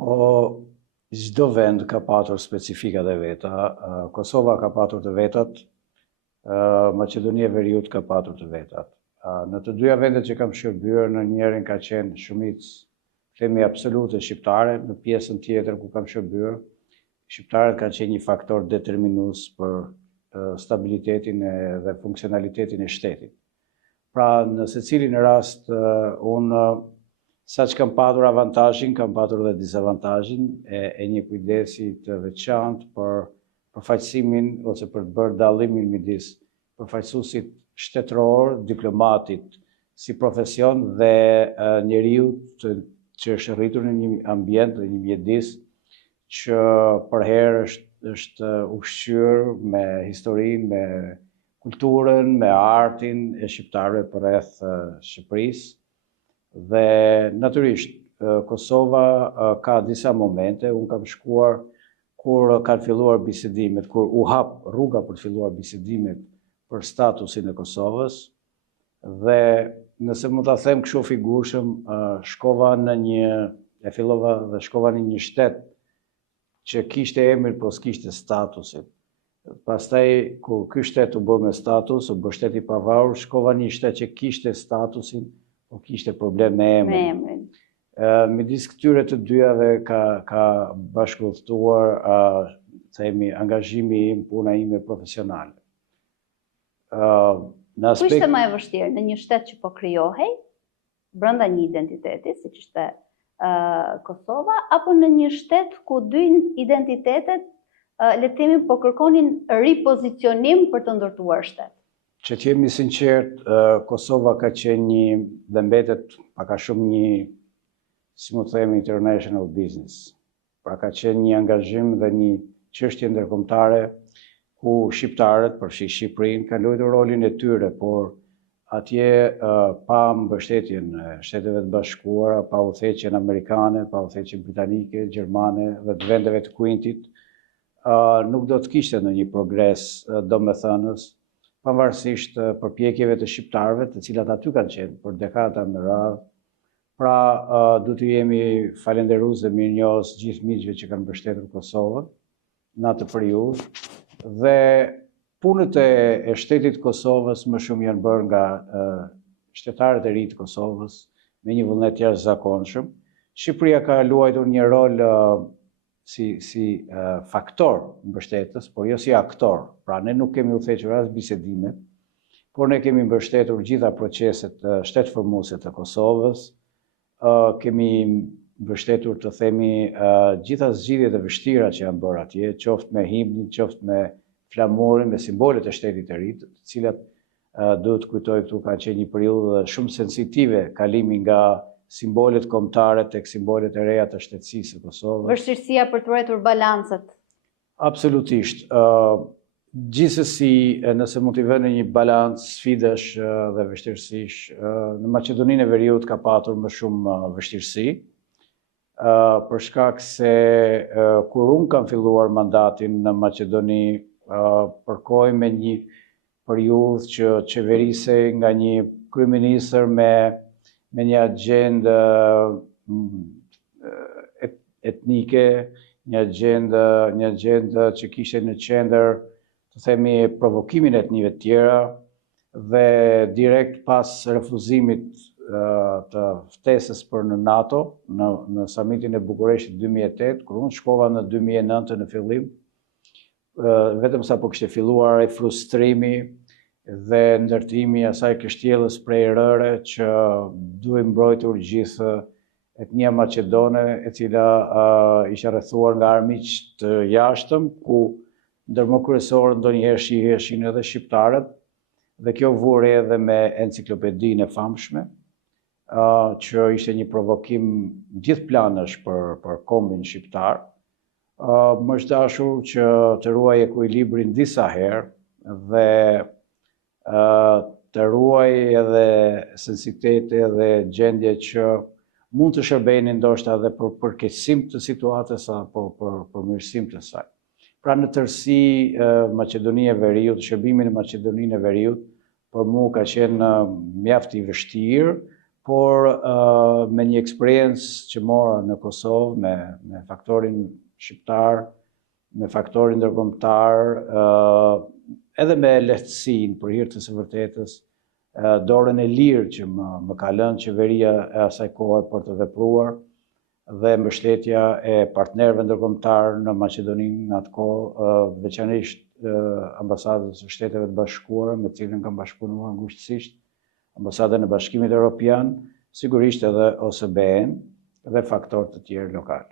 Po, çdo vend ka patur specifikat e veta. Kosova ka patur të vetat, Maqedonia e Veriut ka patur të vetat. Në të dyja vendet që kam shërbyer, në njërin ka qenë shumicë, themi absolute shqiptare, në pjesën tjetër ku kam shërbyer, shqiptarët kanë qenë një faktor determinues për stabilitetin dhe funksionalitetin e shtetit. Pra, në secilin rast, unë sa që kam patur avantazhin, kam patur dhe dizavantazhin e një kujdesi të veçantë për përfaqësimin ose për të bërë dallimin midis përfaqësuesit shtetëror, diplomatit si profesion dhe njeriut që është rritur në një ambient dhe një mjedis që për herë është ushqyer me historinë, me kulturën, me artin e shqiptarëve përreth Shqipërisë. Dhe natyrisht, Kosova ka disa momente, unë kam shkuar kur kanë filluar bisedimet, kur u hap rruga për të filluar bisedimet për statusin e Kosovës, dhe nëse mund ta them kështu figurshëm, shkova në një shtet që kishte emrin, po s'kishte statusin. Pastaj, kur ky shtet u bë me status, u bë shtet i pavarur, shkova në një shtet që kishte statusin, po kishte problem me emrin. Midis këtyre të dyjave ka bashkëlluar, themi, angazhimi im, puna ime profesionale. Ku ishte më e vështirë, në një shtet që po krijohej, brenda një identiteti, siç ishte Kosova, apo në një shtet ku dy identitetet, le të themi, po kërkonin ripozicionim për të ndërtuar shtet? Që të jemi sinqert, Kosova ka qenë dhe mbetet pak a shumë një, si mu themi, international business. Pra ka qenë një angazhim dhe një çështje ndërkombëtare ku shqiptarët, përfshirë Shqipërinë, kanë luajtur rolin e tyre, por atje pa mbështetjen e Shteteve të Bashkuara, pa udhëheqjen amerikane, pa udhëheqjen britanike, gjermane dhe të vendeve të Kuintit, nuk do të kishte në një progres domethënës, pavarësisht përpjekjeve të shqiptarëve, të cilat aty kanë qenë për dekada me radhë. Pra, du të jemi falenderues dhe mirënjohës gjithë miqve që kanë mbështetur Kosovën në atë periudhë, dhe punët e shtetit Kosovës më shumë janë bërë nga shtetarët e ri të Kosovës me një vullnet jashtëzakonshëm. Shqipëria ka luajtur një rol si faktor mbështetës, por jo si aktor. Pra, ne nuk kemi udhëhequr as bisedimet, por ne kemi mbështetur gjitha proceset shtetformuese të Kosovës, kemi mbështetur, të themi, gjitha zgjidhjet e vështira që janë bërë atje, qoftë me himnin, qoftë me flamurin, me simbolet e shtetit të ri, të cilat duhet kujtoj këtu ka qenë një periudhë shumë sensitive, kalimi nga simbolet kombëtare tek simbolet e reja të shtetësisë së Kosovës. Vështirësia për të ruajtur balancet. Absolutisht. Gjithsesi, nëse mund t'i vënë një balancë sfidash dhe vështirësish, në Maqedoninë e Veriut ka patur më shumë vështirësi, për shkak se kur unë kam filluar mandatin në Maqedoni, përkoj me një periudhë që qeverisej nga një kryeministër me një agjendë etnike, një agjendë që kishte në qendër, të themi, provokimin e etnive të tjera, dhe direkt pas refuzimit të ftesës për në NATO, në samitin e Bukureshtit 2008, kur unë shkova në 2009 në fillim, vetëm sa po kishte filluar e frustrimi dhe ndërtimi asaj kështjellës prej rëre që duhej mbrojtur gjithë etnia maqedone, e cila ishte rrethuar nga armiq të jashtëm, ku ndërmë kryesorë ndonjëherë shiheshin edhe shqiptarët, dhe kjo vuri edhe me enciklopedinë e famshme, që ishte një provokim gjithë planësh për kombin shqiptar. Më është dashur që të ruaj ekuilibrin disa herë dhe të ruaj edhe sensitivitete dhe gjendje që mund të shërbenin ndoshta edhe për përkeqësim të situatës apo për mirësim të saj. Pra në tërësi, Maqedonia e Veriut, shërbimi në Maqedoninë e Veriut, për mua ka qenë mjaft i vështirë, por me një eksperiencë që mora në Kosovë me faktorin shqiptar, me faktorin ndërkombëtar, edhe me lehtësinë për hir të së vërtetës, dorën e lirë që më ka lënë qeveria e asaj kohe për të vepruar dhe mbështetja e partnerëve ndërkombëtar në Maqedoninë në atë kohë, veçanërisht ambasadës së Shteteve të Bashkuara, me të cilën kam bashkëpunuar ngushësisht, ambasadën e Bashkimit Evropian, sigurisht edhe OSBE-n dhe faktorë të tjerë lokal.